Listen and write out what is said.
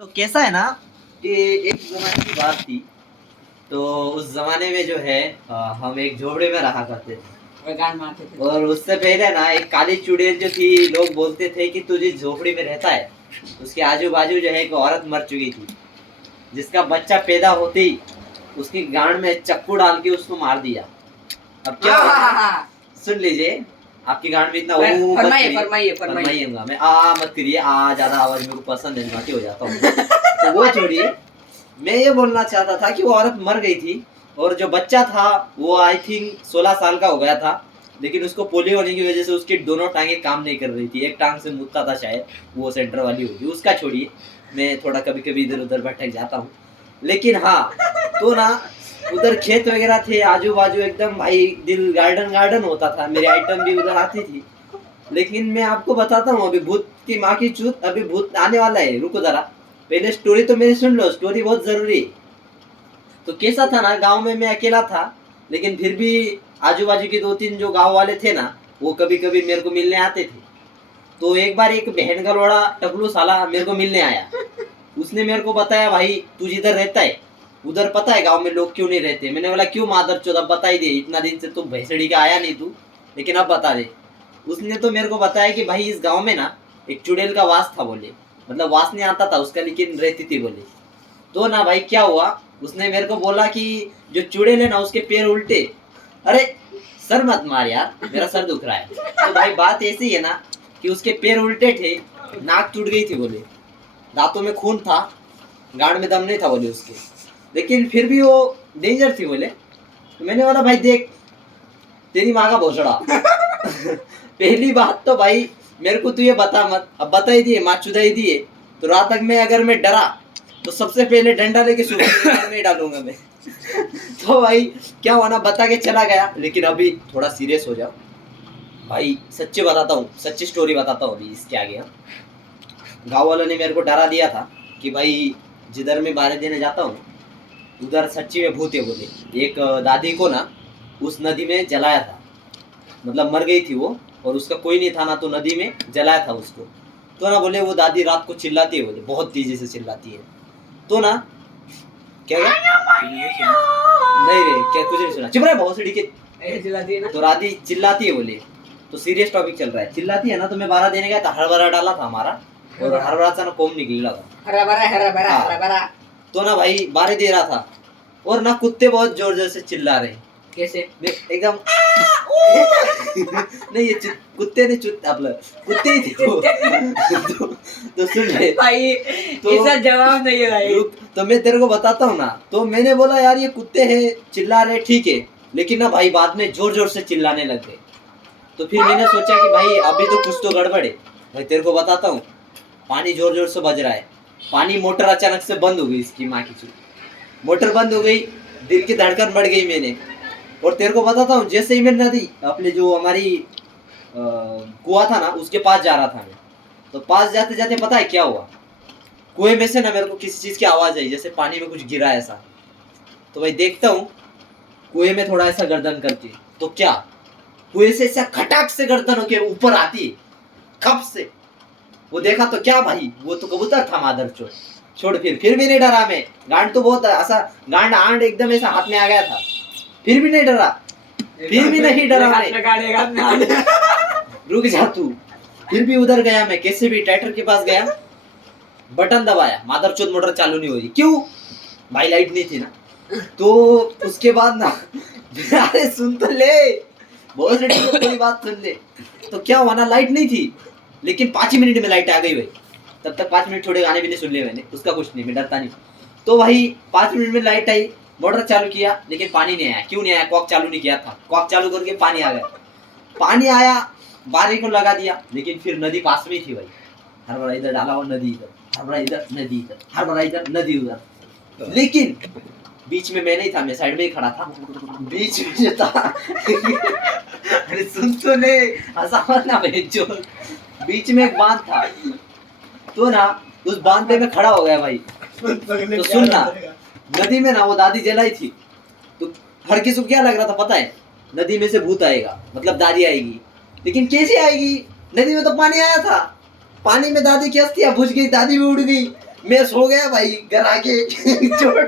तो कैसा है ना कि एक जमाने की बात थी। तो उस जमाने में जो है हम एक झोपड़े में रहा करते थे। और उससे पहले ना एक काली चुड़ैल जो थी, लोग बोलते थे कि तू जिस झोपड़ी में रहता है उसके आजू बाजू जो है एक औरत मर चुकी थी, जिसका बच्चा पैदा होते ही उसकी गांड में चक्कू डाल के उसको मार दिया। अब क्या सुन लीजिए, आपकी गांड में इतना फरमाइएगा, मैं मत करिए, ज्यादा आवाज मेरे को पसंद है, नाटी हो जाता हूँ। तो वो छोड़िए, मैं ये बोलना चाहता था कि वो औरत मर गई थी और जो बच्चा था वो आई थिंक 16 साल का हो गया था, लेकिन उसको पोलियो होने की वजह से उसकी दोनों टांगे काम नहीं कर रही थी। एक टांग से मुड़ता था शायद, वो सेंटर वाली होगी, उसका छोड़िए, मैं थोड़ा कभी कभी इधर उधर भटक जाता हूँ। लेकिन हाँ, तो ना उधर खेत वगैरह थे आजू बाजू, एकदम भाई दिल गार्डन गार्डन होता था, मेरी आइटम भी उधर आती थी। लेकिन मैं आपको बताता हूँ, अभी भूत की माँ की चूत, अभी भूत आने वाला है, रुको जरा, पहले स्टोरी तो मेरी सुन लो, स्टोरी बहुत जरूरी है। तो कैसा था ना, गांव में मैं अकेला था, लेकिन फिर भी आजू बाजू के 2-3 जो गांव वाले थे ना, वो कभी कभी मेरे को मिलने आते थे। तो एक बार एक बहन का लोड़ा टकलू साला मेरे को मिलने आया। उसने मेरे को बताया, भाई तू जिधर रहता है उधर पता है गांव में लोग क्यों नहीं रहते? मैंने बोला क्यों मादर चौदह, बता ही दे, इतना दिन से तू भैंसड़ी का आया नहीं तू, लेकिन अब बता दे। उसने तो मेरे को बताया कि भाई इस गांव में ना एक चुड़ैल का वास था, बोले, मतलब वास नहीं आता था उसका, लेकिन रहती थी बोले। तो ना भाई क्या हुआ, उसने मेरे को बोला कि जो चुड़ैल है ना उसके पैर उल्टे। अरे सर मत मार यार, मेरा सर दुख रहा है। तो भाई बात ऐसी है ना कि उसके पैर उल्टे थे, नाक टूट गई थी बोले, दांतों में खून था, गांड में दम नहीं था बोले उसके, लेकिन फिर भी वो डेंजर थी बोले। तो मैंने बोला भाई देख, तेरी माँ का भोसड़ा। पहली बात तो भाई मेरे को तू ये बता मत, अब बता ही दिए, माँ चुदा ही दिए, तो रात तक में अगर मैं डरा तो सबसे पहले डंडा लेके सुबह में डालूंगा मैं। तो भाई क्या हुआ ना, बता के चला गया। लेकिन अभी थोड़ा सीरियस हो जाओ भाई, सच्ची बताता हूँ, सच्ची स्टोरी बताता हूँ अभी इसके आगे। गाँव वालों ने मेरे को डरा दिया था कि भाई जिधर मैं बारे देने जाता हूँ उधर सच्ची में भूत है बोले। एक दादी को ना उस नदी में जलाया था, मतलब मर गई थी वो, और उसका कोई नहीं था ना, तो नदी में जलाया था उसको। तो ना बोले वो दादी रात को चिल्लाती है बोले, बहुत तेजी से चिल्लाती है। तो ना क्या नहीं रे, क्या कुछ नहीं सुना, चुप रहे, बहुत सड़ी के चिल्लाती है ना, तो दादी चिल्लाती है बोले। तो सीरियस टॉपिक चल रहा है, चिल्लाती है ना, तो मैं बारह देने गया था, हरभरा डाला था हमारा, और हरभरा ना कोम निकला था, हरभरा। तो ना भाई बारह दे रहा था, और ना कुत्ते बहुत जोर जोर से चिल्ला रहे। कैसे? एकदम नहीं, ये कुत्ते ने चुत आपलं कुत्ते ही थे वो। तो सुन ले भाई, तो इसका जवाब नहीं है भाई। तो मैं तेरे को बताता हूँ ना, तो मैंने बोला यार ये कुत्ते हैं चिल्ला रहे, ठीक है, लेकिन ना भाई बाद में जोर जोर से चिल्लाने लग गए। तो फिर मैंने सोचा कि भाई अभी तो कुछ तो गड़बड़ है। भाई तेरे को बताता हूँ, पानी जोर जोर से बज रहा है, पानी, मोटर अचानक से बंद हो गई, इसकी माँ की चूत, मोटर बंद हो गई, दिल की धड़कन बढ़ गई मैंने। और तेरे को बताता हूँ, जैसे ही मैं नदी अपने जो हमारी कुआं था ना उसके पास जा रहा था मैं, तो पास जाते जाते पता है क्या हुआ, कुएं में से ना मेरे को किसी चीज की आवाज आई, जैसे पानी में कुछ गिरा ऐसा। तो भाई देखता हूँ कुएं में थोड़ा ऐसा गर्दन करके, तो क्या कुएं से ऐसा खटाक से गर्दन होके ऊपर आती है, खप से। वो देखा तो क्या भाई, वो तो कबूतर था मादर चोट। छोड़, फिर भी नहीं डरा मैं, गांड तो बहुत ऐसा, गांड आंड एकदम ऐसा हाथ में आ गया था, फिर भी नहीं डरा, फिर भी नहीं डरा मैं। रुक जा तू। फिर भी उधर गया मैं, कैसे भी ट्रैक्टर के पास गया, बटन दबाया, मादरचोद मोटर चालू नहीं हो रही, क्यों भाई? लाइट नहीं थी ना। तो उसके बाद ना, अरे सुन तो ले, बहुत बड़ी बात सुन ले। तो क्या हुआ ना, लाइट नहीं थी, लेकिन 5 ही मिनट में लाइट आ गई भाई। तब तक 5 मिनट थोड़े गाने भी नहीं सुन लिए मैंने, उसका कुछ नहीं, मैं डरता नहीं। तो भाई 5 मिनट में लाइट आई, मोटर चालू किया, लेकिन पानी नहीं आया। क्यों नहीं आया? कॉक चालू नहीं किया था, कॉक चालू करके पानी आ गया। पानी आया, बारी को लगा दिया, लेकिन फिर नदी पास में थी भाई। हरभरा इधर डाला और नदी इधर, हरभरा इधर नदी इधर, हरभरा इधर नदी उधर, लेकिन बीच में मैं नहीं था, मैं साइड में ही खड़ा था, बीच में जो था। अरे सुन तो ले, हंसा मत ना भेजो। बीच में एक बांध था, तो ना उस बांध पे मैं खड़ा हो गया भाई। तो सुन ना, नदी में ना वो दादी जलाई थी, तो हर किसी को क्या लग रहा था पता है, नदी में से भूत आएगा, मतलब दादी आएगी। लेकिन कैसे आएगी, नदी में तो पानी आया था, पानी में दादी की अस्थियां बुझ गई, दादी भी उड़ गई, मैं सो गया भाई घर आके छोड़